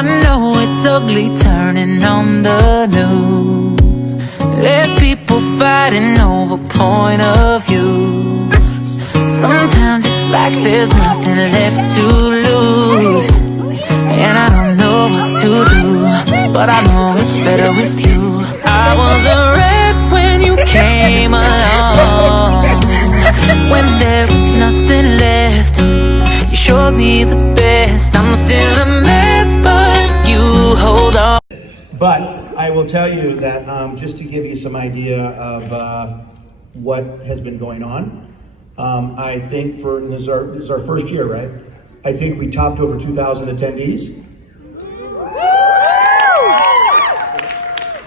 I know it's ugly turning on the news. There's people fighting over point of view. Sometimes it's like there's nothing left to lose, and I don't know what to do, but I know it's better with you. I was a wreck when you came along, when there was nothing left. You showed me the best. I'm still a mess, but you hold on. But I will tell you that just to give you some idea of what has been going on, I think this is our first year, right? I think we topped over 2,000 attendees.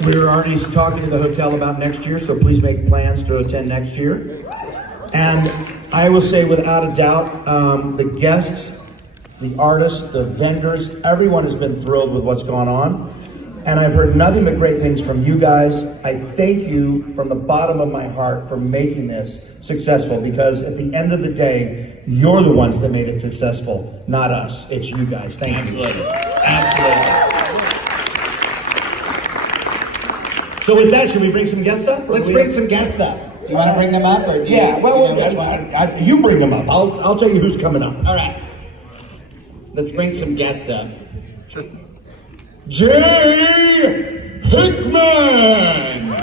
We were already talking to the hotel about next year, so please make plans to attend next year. And I will say without a doubt, the guests, the artists, the vendors, everyone has been thrilled with what's gone on. And I've heard nothing but great things from you guys. I thank you from the bottom of my heart for making this successful, because at the end of the day, you're the ones that made it successful, not us. It's you guys. Thank you. Absolutely. Absolutely. So with that, should we bring some guests up? Let's bring some guests up. Do you want to bring them up, or do you, yeah, well, you know which one? You bring them up. I'll tell you who's coming up. All right. Let's bring some guests up. Jay Hickman!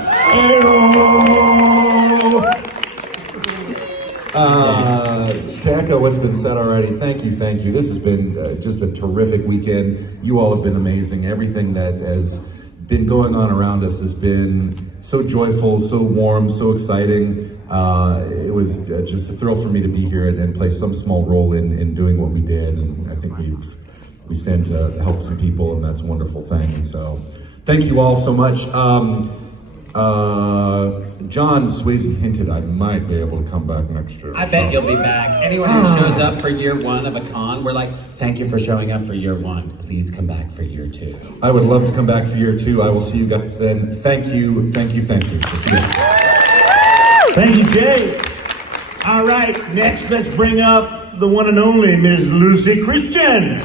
To echo what's been said already, thank you. This has been just a terrific weekend. You all have been amazing. Everything that has been going on around us has been so joyful, so warm, so exciting. It was just a thrill for me to be here and play some small role in doing what we did. And I think we stand to help some people, and that's a wonderful thing. And so thank you all so much. John Swayze hinted I might be able to come back next year. I bet you'll be back. Anyone who shows up for year one of a con, we're like, thank you for showing up for year one. Please come back for year two. I would love to come back for year two. I will see you guys then. Thank you. We'll see you. Thank you, Jay. All right, next let's bring up the one and only Ms. Lucy Christian.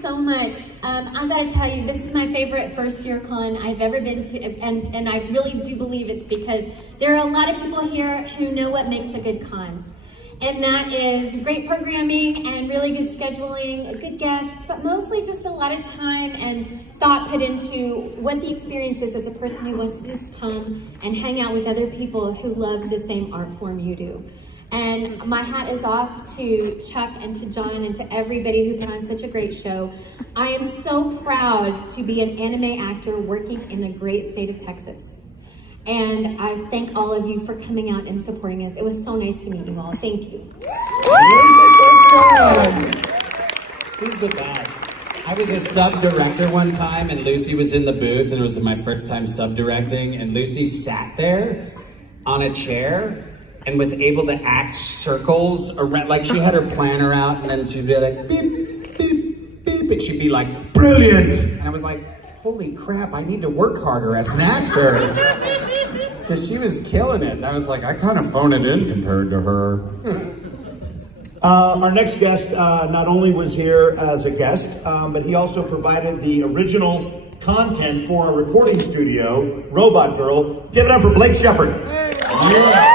So much. I gotta tell you, this is my favorite first year con I've ever been to, and I really do believe it's because there are a lot of people here who know what makes a good con. And that is great programming and really good scheduling, good guests, but mostly just a lot of time and thought put into what the experience is as a person who wants to just come and hang out with other people who love the same art form you do. And my hat is off to Chuck and to John and to everybody who put on such a great show. I am so proud to be an anime actor working in the great state of Texas. And I thank all of you for coming out and supporting us. It was so nice to meet you all. Thank you. She's the best. I was a sub-director one time, and Lucy was in the booth, and it was my first time sub-directing, and Lucy sat there on a chair and was able to act circles around, like she had her planner out, and then she'd be like, beep, beep, beep, and she'd be like, brilliant! And I was like, holy crap, I need to work harder as an actor. Because she was killing it, and I was like, I kind of phone it in compared to her. Our next guest not only was here as a guest, but he also provided the original content for our recording studio, Robot Girl. Give it up for Blake Shepard. Yeah.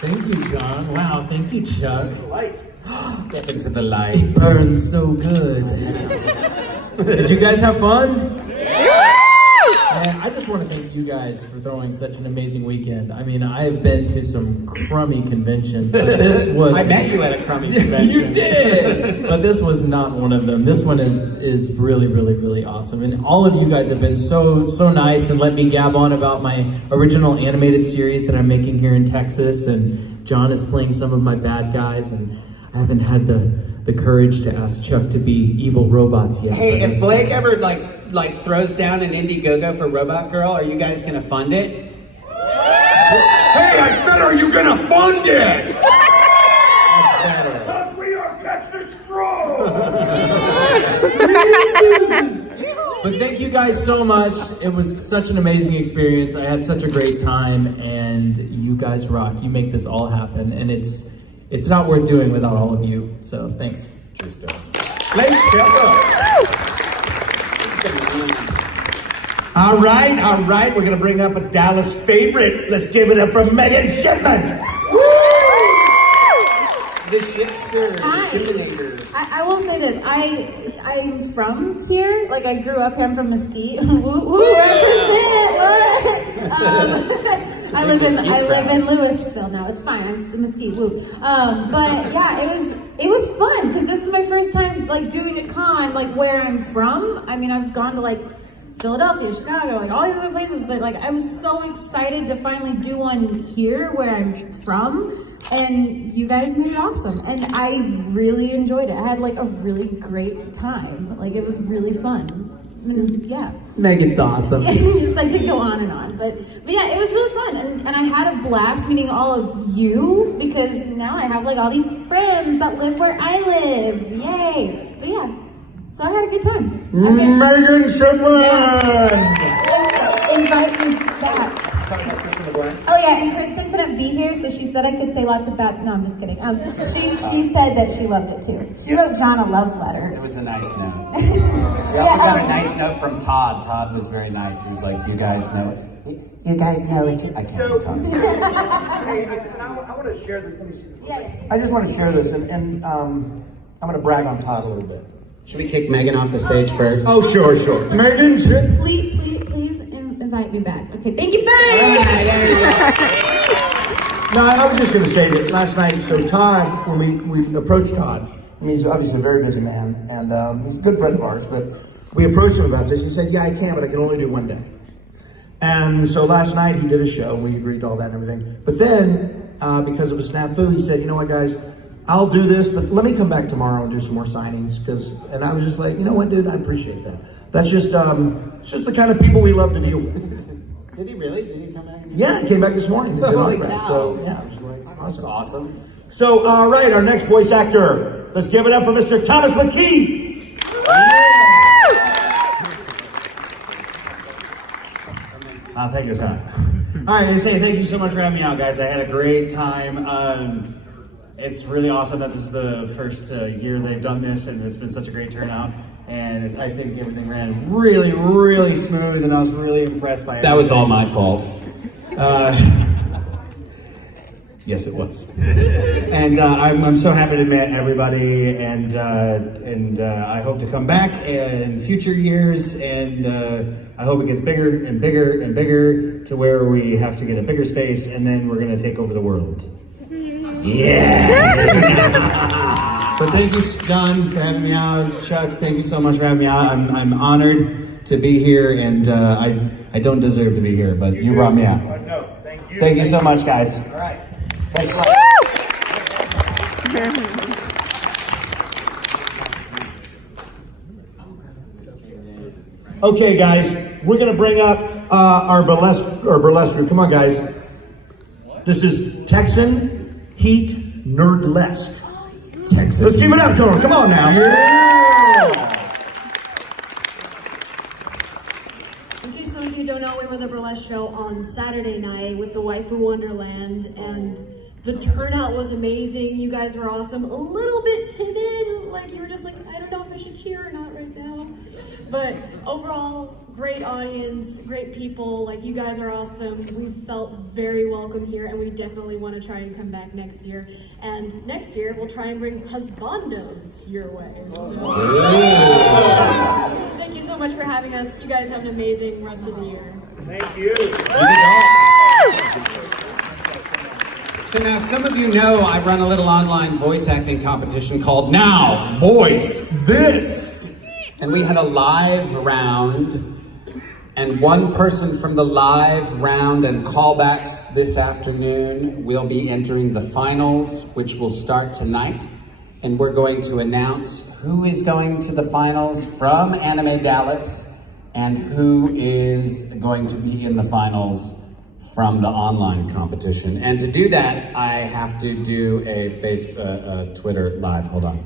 Thank you, John. Wow, thank you, Chuck. Step into the light. It burns so good. Did you guys have fun? And I just want to thank you guys for throwing such an amazing weekend. I mean, I have been to some crummy conventions, but this was... I met you at a crummy convention. You did! But this was not one of them. This one is really, really, really awesome. And all of you guys have been so nice and let me gab on about my original animated series that I'm making here in Texas. And John is playing some of my bad guys, and I haven't had the courage to ask Chuck to be evil robots yet. Hey, if Blake ever like throws down an Indiegogo for Robot Girl, are you guys gonna fund it? Hey, I said, are you gonna fund it? That's better. Because we are Texas strong. But thank you guys so much. It was such an amazing experience. I had such a great time, and you guys rock. You make this all happen, and it's not worth doing without all of you. So thanks. Cheers, Doug. Ladies, all right. We're gonna bring up a Dallas favorite. Let's give it up for Megan Shipman. The shipster, the shipinator. I will say this. I'm from here. Like, I grew up here. I'm from Mesquite. Woo, represent. What? I live in Louisville now. It's fine. I'm still Mesquite. Woo. But yeah, it was fun because this is my first time like doing a con like where I'm from. I mean, I've gone to like Philadelphia, Chicago, like all these other places, but like I was so excited to finally do one here where I'm from. And you guys made it awesome, and I really enjoyed it. I had like a really great time. Like, it was really fun. I mean, yeah. Megan's awesome. It's like to go on and on, but yeah, it was really fun, and I had a blast meeting all of you because now I have like all these friends that live where I live. Yay! But yeah, so I had a good time. Megan Shipman. Invite me back. Oh yeah, and Kristen couldn't be here, so she said I could say lots of bad. No, I'm just kidding. She said that she loved it too. She wrote John a love letter. It was a nice note. We also got a nice note from Todd. Todd was very nice. He was like, "You guys know it. You guys know it too." I can't do Todd. I want to share this. Let me see. Yeah. I just want to share this, and I'm going to brag on Todd a little bit. Should we kick Megan off the stage first? Oh, sure. Megan Shipman. Please invite me back. Okay, thank you. Bye. No, I was just going to say that last night, so Todd, when we approached Todd, I mean, he's obviously a very busy man, and he's a good friend of ours, but we approached him about this. He said, yeah, I can, but I can only do one day. And so last night he did a show, we agreed to all that and everything. But then, because of a snafu, he said, you know what, guys, I'll do this, but let me come back tomorrow and do some more signings. And I was just like, you know what, dude, I appreciate that. That's just, it's just the kind of people we love to deal with. Did he really? Did he come back? Yeah, he came back this morning. Holy cow. So, yeah, it was like, awesome. That's awesome. So, all right, our next voice actor. Let's give it up for Mr. Thomas McKee. Thank you, sir. All right, I say thank you so much for having me out, guys. I had a great time. It's really awesome that this is the first year they've done this, and it's been such a great turnout. And I think everything ran really, really smooth, and I was really impressed by it. That was all my fault. Yes, it was. And I'm so happy to meet everybody, and I hope to come back in future years, and I hope it gets bigger and bigger and bigger to where we have to get a bigger space, and then we're gonna take over the world. Yeah. But thank you, John, for having me out. Chuck, thank you so much for having me out. I'm honored to be here, and I don't deserve to be here, but you brought me out. No, thank you. Thank you so much, guys. All right. Thanks a lot. Okay, guys, we're going to bring up our burlesque group. Come on, guys. This is Texan Heat Nerdlesque. Texas. Let's give it up to them. Come on now. In case some of you don't know, we were the burlesque show on Saturday night with the Waifu Wonderland, and the turnout was amazing. You guys were awesome. A little bit timid, like you were just like, I don't know if I should cheer or not right now. But overall, great audience, great people. Like, you guys are awesome. We felt very welcome here, and we definitely want to try and come back next year. And next year, we'll try and bring husbandos your way. So. Thank you so much for having us. You guys have an amazing rest of the year. Thank you. So now some of you know I run a little online voice acting competition called Now Voice This. And we had a live round, and one person from the live round and callbacks this afternoon will be entering the finals, which will start tonight. And we're going to announce who is going to the finals from Anime Dallas and who is going to be in the finals from the online competition. And to do that, I have to do a Twitter live. Hold on.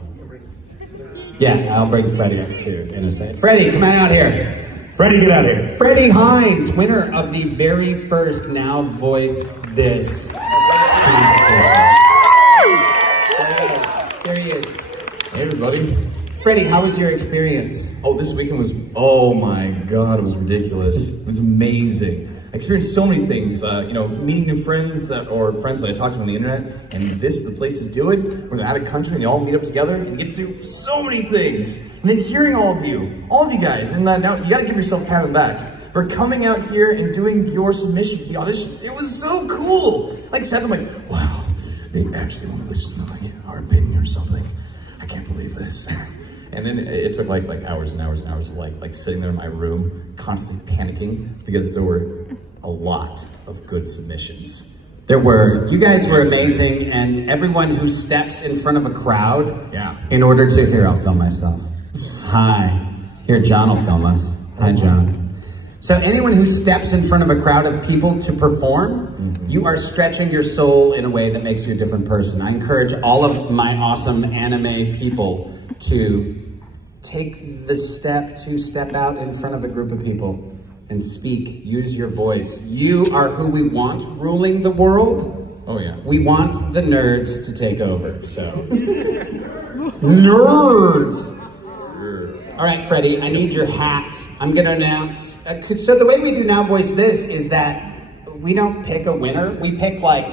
Yeah, I'll bring Freddie up too in a second. Freddie, come on out here. Freddie, get out of here. Freddie Hines, winner of the very first Now Voice This competition. There he is. Hey everybody. Freddie, how was your experience? Oh, this weekend was, oh my God, it was ridiculous. It was amazing. I experienced so many things, meeting new friends or friends that I talked to on the internet, and this is the place to do it. We're out of country and you all meet up together and get to do so many things. And then hearing all of you guys, and now you gotta give yourself a pat on the back for coming out here and doing your submission for the auditions. It was so cool. Like I said, I'm like, wow, they actually want to listen to like our opinion or something. I can't believe this. And then it took like hours and hours and hours of like sitting there in my room, constantly panicking because there were a lot of good submissions. There were. You guys were amazing, and everyone who steps in front of a crowd in order to, here, I'll film myself. Hi. Here, John will film us. Hi, John. So anyone who steps in front of a crowd of people to perform, you are stretching your soul in a way that makes you a different person. I encourage all of my awesome anime people to take the step to step out in front of a group of people and speak. Use your voice. You are who we want ruling the world. Oh yeah. We want the nerds to take over, so. Nerds! All right, Freddie, I need your hat. I'm gonna announce, so the way we do Now Voice This is that we don't pick a winner. We pick like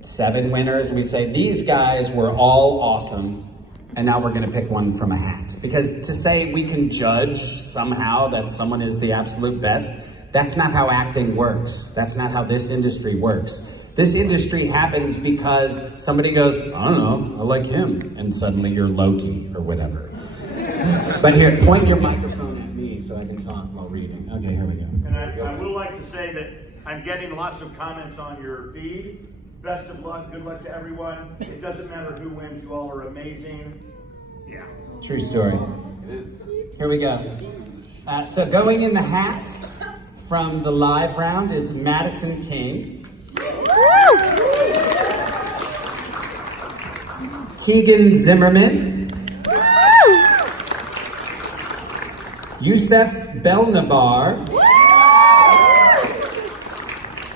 7 winners. We say, these guys were all awesome, and now we're gonna pick one from a hat. Because to say we can judge somehow that someone is the absolute best, that's not how acting works. That's not how this industry works. This industry happens because somebody goes, I don't know, I like him, and suddenly you're Loki or whatever. But here, point your microphone at me so I can talk while reading. Okay, here we go. And I will like to say that I'm getting lots of comments on your feed. Best of luck, good luck to everyone. It doesn't matter who wins, you all are amazing. Yeah. True story. It is. Here we go. So going in the hat from the live round is Madison King. Keegan Zimmerman. Youssef Belnabar.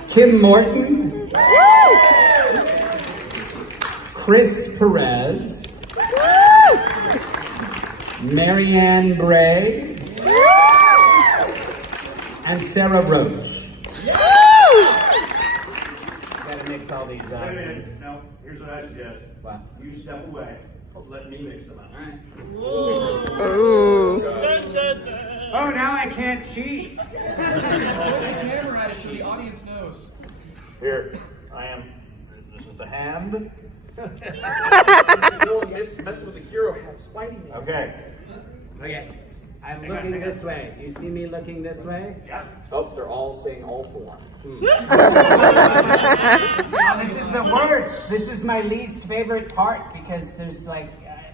Kim Morton. Chris Perez. Marianne Bray. And Sarah Roach. Gotta mix all these up. Wait a minute. No, here's what I suggest. What? You step away. Let me mix them up. All right. Oh, now I can't cheat. Hold the camera at it so the audience knows. Here, I am. This is the hand. Messing with the hero hat, spiting me. Okay. Okay. I'm looking this way. You see me looking this way? Yeah. Oh, they're all saying all for one. Oh, this is the worst. This is my least favorite part because there's like,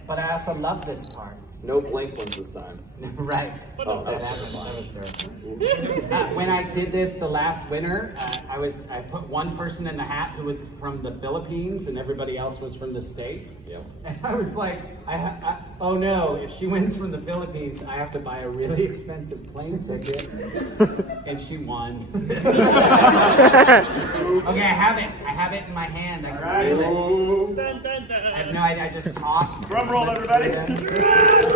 but I also love this part. No blank ones this time. Right. Oh, That was terrible. When I did this, the last winter, I put one person in the hat who was from the Philippines and everybody else was from the States. Yep. And I was like, oh no, if she wins from the Philippines, I have to buy a really expensive plane ticket. And she won. Okay, I have it in my hand. I can feel it. I just talked. Drum roll, everybody.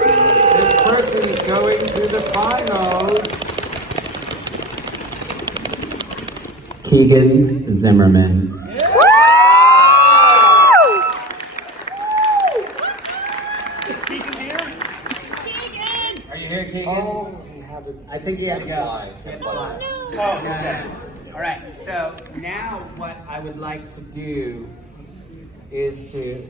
This person is going to the finals. Keegan Zimmerman. Keegan here? Are you here, Keegan? Oh, I think he had to go. He had to fly. Oh, okay. All right, so now what I would like to do is to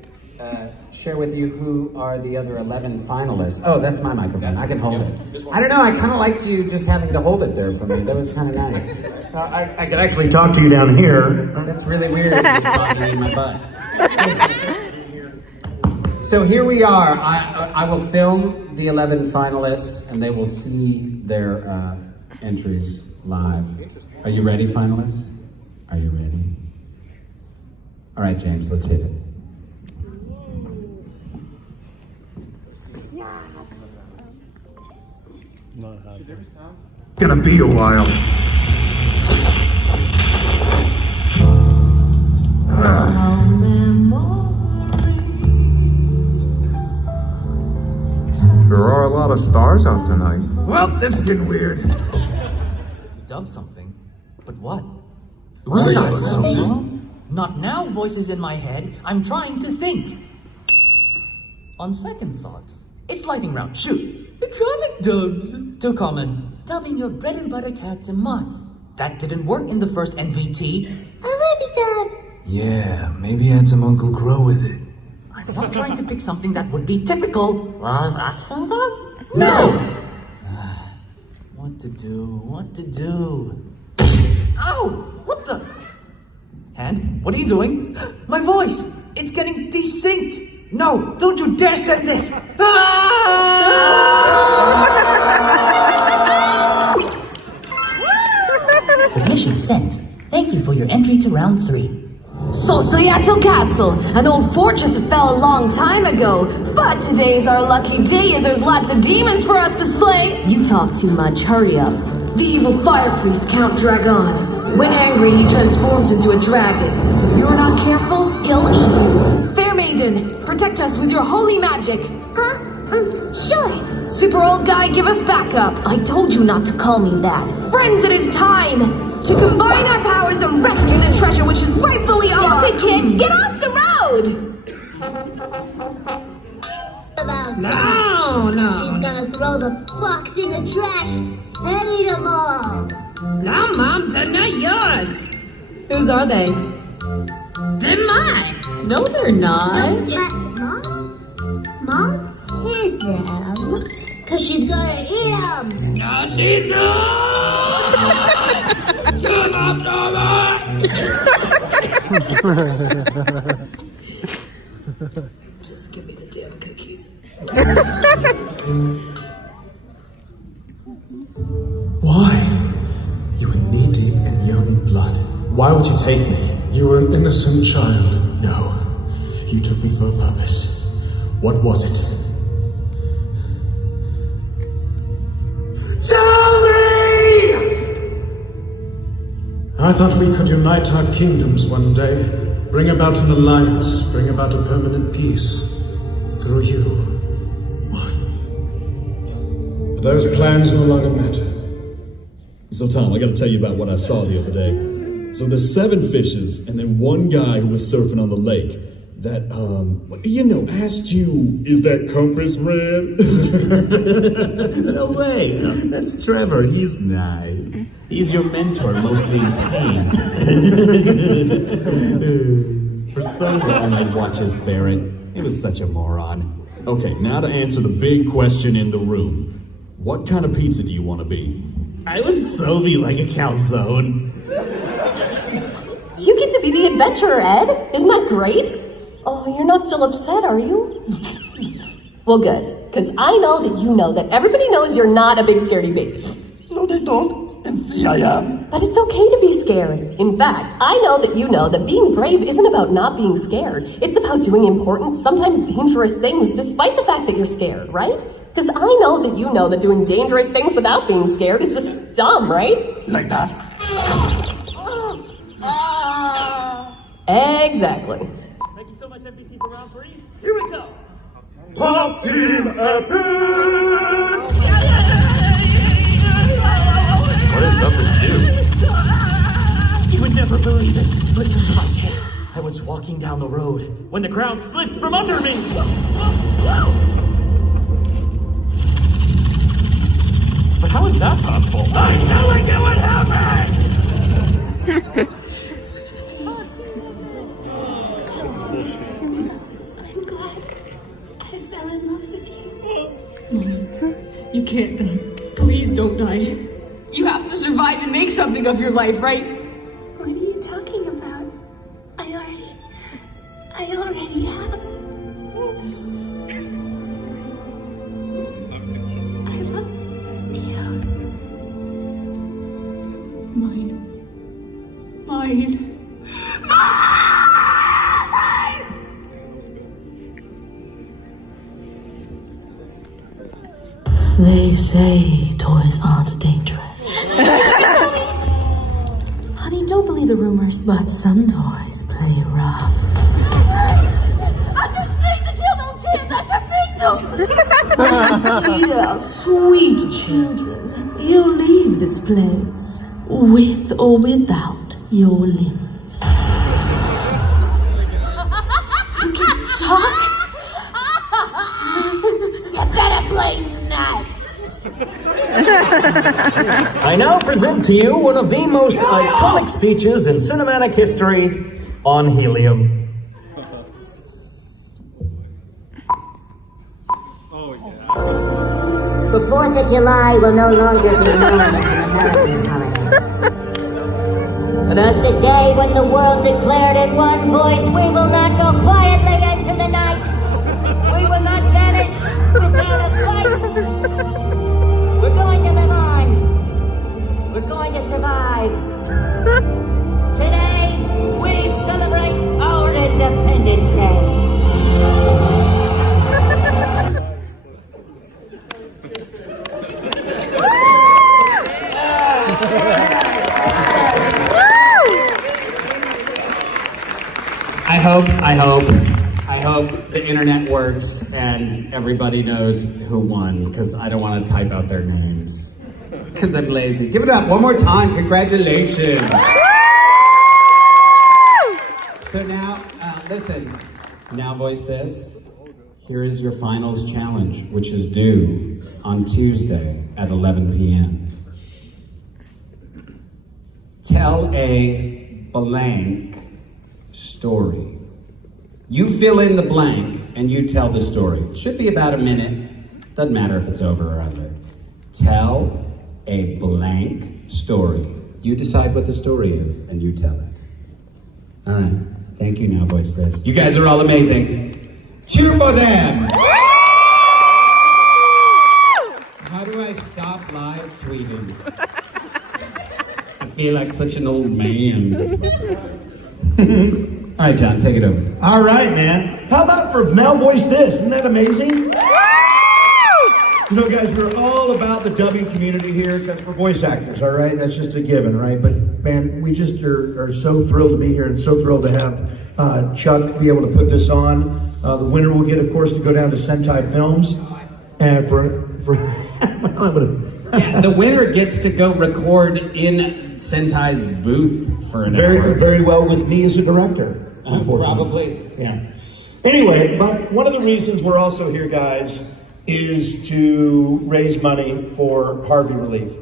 share with you who are the other 11 finalists. Oh, that's my microphone. I can hold it. I don't know. I kind of liked you just having to hold it there for me. That was kind of nice. I can actually talk to you down here. That's really weird. You talking in my butt. So here we are. I will film the 11 finalists, and they will see their entries live. Are you ready, finalists? Are you ready? All right, James. Let's hit it. Gonna be a while. There are a lot of stars out tonight. Well, this is getting weird. Dub something? But what? Was that something? Not now, voices in my head. I'm trying to think. On second thoughts, it's lightning round. Shoot. Comic dubs. Too common. Dubbing your bread and butter character Marth. That didn't work in the first NVT. Already done. Yeah, maybe add some Uncle Crow with it. I'm not trying to pick something that would be typical. Live action dub? No! What to do? What to do? Ow! What the? Hand, what are you doing? My voice! It's getting desynced! No! Don't you dare send this! Submission sent. Thank you for your entry to round 3. So Seattle Castle, an old fortress that fell a long time ago. But today is our lucky day as there's lots of demons for us to slay. You talk too much, hurry up. The evil fire priest, Count Dragon. When angry, he transforms into a dragon. If you're not careful, he'll eat you. Fair maiden, protect us with your holy magic. Huh? Sure. Super old guy, give us backup. I told you not to call me that. Friends, it is time to combine our powers and rescue the treasure which is rightfully ours. Stop it, kids! Get off the road! No. She's gonna throw the box in the trash and eat them all. No, Mom, they're not yours. Whose are they? They're mine. No, they're not. Mom hid them. Cause she's gonna eat them. No, she's not. Shut up, Donna. Just give me the damn cookies. Why? You were knee-deep in young blood. Why would you take me? You were an innocent child. No. You took me for a purpose. What was it? Tell me! I thought we could unite our kingdoms one day. Bring about an alliance. Bring about a permanent peace. Through you. But those plans no longer matter. So Tom, I gotta tell you about what I saw the other day. So there's 7 fishes and then one guy who was surfing on the lake that, asked you, is that compass red? No way. That's Trevor. He's nice. He's your mentor, mostly in pain. For so long I'd watch his ferret. It was such a moron. Okay, now to answer the big question in the room. What kind of pizza do you want to be? I would so be like a calzone. You get to be the adventurer, Ed. Isn't that great? Oh, you're not still upset, are you? Well, good. Because I know that you know that everybody knows you're not a big scaredy baby. No, they don't. And see, I am. But it's okay to be scared. In fact, I know that you know that being brave isn't about not being scared. It's about doing important, sometimes dangerous things despite the fact that you're scared, right? Because I know that you know that doing dangerous things without being scared is just dumb, right? Like that? Exactly. Thank you so much, MPT, for round 3. Here we go. Pop Team Epic! What is up with you? You would never believe it. Listen to my tale. I was walking down the road when the ground slipped from under me. But how is that possible? I'm telling you what happened! I'm glad I fell in love with you. You can't die. Please don't die. You have to survive and make something of your life, right? What are you talking about? I already have. I love you. Mine. Mine. They say toys aren't dangerous. Honey, don't believe the rumors, but some toys play rough. I just need to kill those kids. I just need to. Dear sweet children, you leave this place with or without your limbs. You can talk? You better play nice. I now present to you one of the most iconic speeches in cinematic history on helium. The 4th of July will no longer be known as an American holiday. But as the day when the world declared in one voice, we will not go quietly into the night. We will not vanish without a fight. We're going to live on. We're going to survive. Today, we celebrate our Independence Day. I hope the internet works and everybody knows who won, because I don't want to type out their names. Because I'm lazy. Give it up one more time. Congratulations. So now, listen. Now voice this. Here is your finals challenge, which is due on Tuesday at 11 p.m. Tell a blank story. You fill in the blank and you tell the story. Should be about a minute. Doesn't matter if it's over or under. Tell a blank story. You decide what the story is and you tell it. All right. Thank you. Now voice this. You guys are all amazing. Cheer for them. How do I stop live tweeting? I feel like such an old man. All right, John, take it over. All right, man. How about for now voice this? Isn't that amazing? You know, guys, we're all about the dubbing community here because we're voice actors, all right? That's just a given, right? But, man, we just are so thrilled to be here and so thrilled to have Chuck be able to put this on. The winner will get, of course, to go down to Sentai Films. And the winner gets to go record in Sentai's booth for an hour. Very well with me as a director. Probably. Yeah. Anyway, but one of the reasons we're also here, guys, is to raise money for Harvey relief.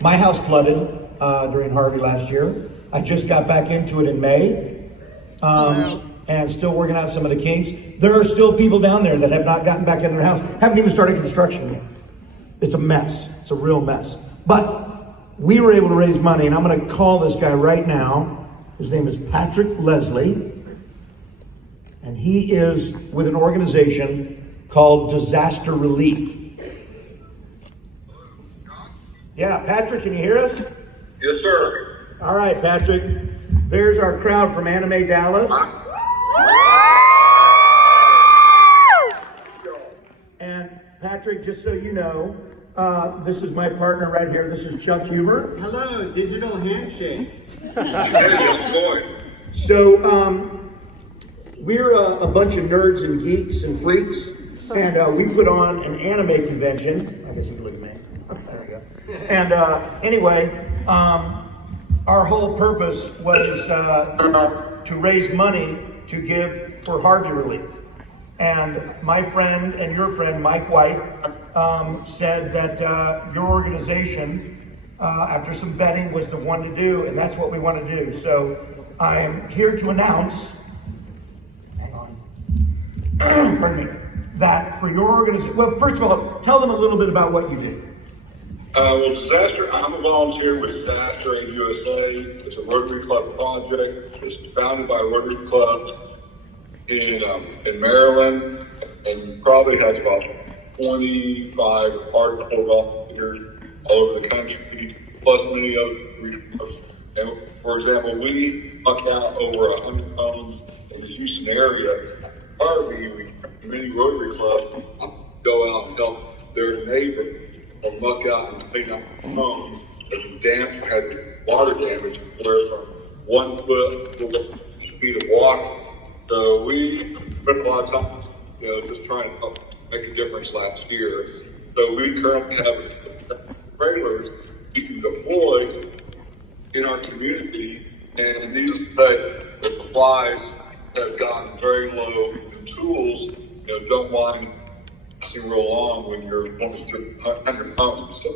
My house flooded during Harvey last year. I just got back into it in May. And still working out some of the kinks. There are still people down there that have not gotten back in their house, haven't even started construction yet. It's a mess. It's a real mess. But we were able to raise money, and I'm going to call this guy right now. His name is Patrick Leslie, and he is with an organization called Disaster Relief. Yeah, Patrick, can you hear us? Yes, sir. All right, Patrick. There's our crowd from Anime Dallas. And Patrick, just so you know, this is my partner right here. This is Chuck Huber. Hello, digital handshake. So, we're a bunch of nerds and geeks and freaks, and we put on an anime convention. I guess you can look at me. There we go. And anyway, our whole purpose was to raise money to give for Harvey relief. And my friend and your friend, Mike White, said that your organization, after some vetting, was the one to do, and that's what we want to do. So I am here to announce, pardon me, that for your organization, well, first of all, tell them a little bit about what you do. Well, I'm a volunteer with Disaster Aid USA. It's a Rotary Club project. It's founded by a Rotary Club in Maryland, and probably has about 25 hardcore volunteers all over the country, plus many other regions. And for example, we mucked out over 100 homes in the Houston area. Harvey, many Rotary clubs go out and help their neighbors or muck out and clean up homes had water damage where from 1 foot to feet of water. So we spent a lot of time, just trying to help make a difference last year. So we currently have trailers we can deploy in our community, and needless to say, the supplies have gotten very low, and tools, don't mind lasting real long when you're almost 100 pounds. So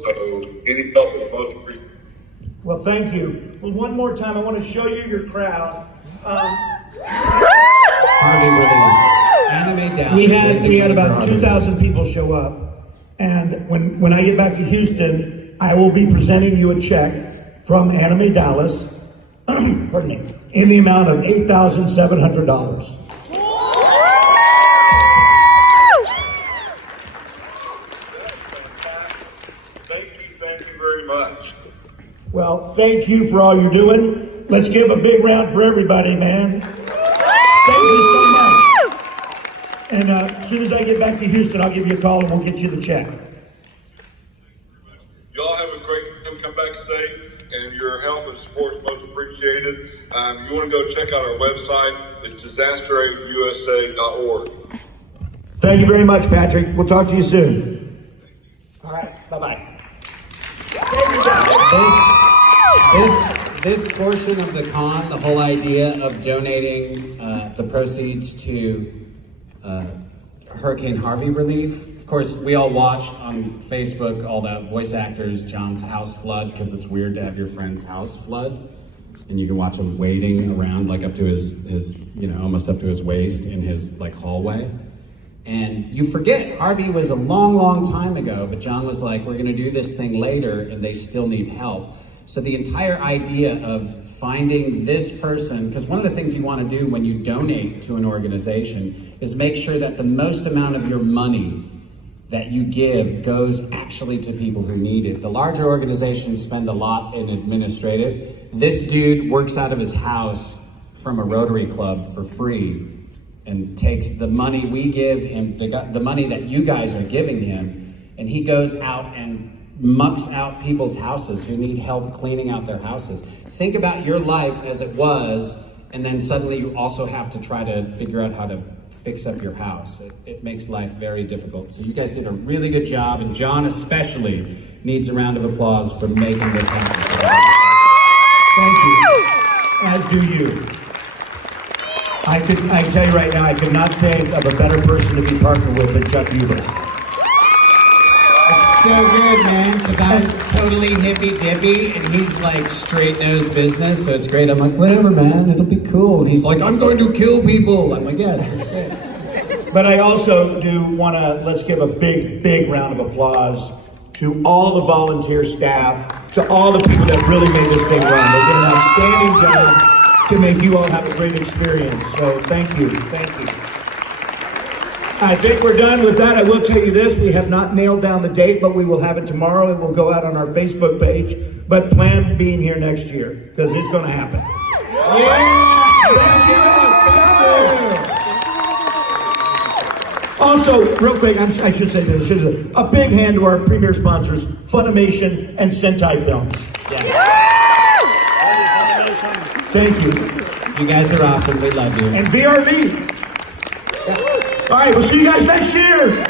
any help is most appreciated. Well, thank you. Well, one more time, I want to show you your crowd. Harvey Relief. Anime Dallas. We had about 2,000 people show up, and when I get back to Houston, I will be presenting you a check from Anime Dallas, pardon me, in the amount of $8,700. Thank you very much. Well, thank you for all you're doing. Let's give a big round for everybody, man. Thank you so much. And as soon as I get back to Houston, I'll give you a call and we'll get you the check. Y'all have a great time. Come back safe, and your help and support is most appreciated. You want to go check out our website. It's disasteraidUSA.org. Thank you very much, Patrick. We'll talk to you soon. All right, bye-bye. This portion of the con, the whole idea of donating the proceeds to Hurricane Harvey relief. Of course, we all watched on Facebook all that voice actors, John's house flood, because it's weird to have your friend's house flood. And you can watch him wading around like up to his almost up to his waist in his hallway. And you forget, Harvey was a long, long time ago, but John was like, we're gonna do this thing later, and they still need help. So the entire idea of finding this person, because one of the things you wanna do when you donate to an organization is make sure that the most amount of your money that you give goes actually to people who need it. The larger organizations spend a lot in administrative. This dude works out of his house from a Rotary Club for free and takes the money we give him, the money that you guys are giving him, and he goes out and mucks out people's houses who need help cleaning out their houses. Think about your life as it was, and then suddenly you also have to try to figure out how to fix up your house. It makes life very difficult. So you guys did a really good job, and John especially needs a round of applause for making this happen. Thank you, as do you. I can tell you right now, I could not think of a better person to be partnered with than Chuck Huber. It's so good, man, because I'm totally hippy-dippy, and he's like straight-nosed business, so it's great. I'm like, whatever, man, it'll be cool. And he's like, I'm going to kill people. I'm like, yes, it's great. But I also do want to, let's give a big, big round of applause to all the volunteer staff, to all the people that really made this thing run. They did an outstanding job to make you all have a great experience. So thank you, thank you. I think we're done with that. I will tell you this, we have not nailed down the date, but we will have it tomorrow. It will go out on our Facebook page, but plan being here next year, because it's gonna happen. Yeah! Thank you! Also, real quick, I should say this, a big hand to our premier sponsors, Funimation and Sentai Films. Yes. Thank you. You guys are awesome. We love you. And VRV. Yeah. All right, we'll see you guys next year.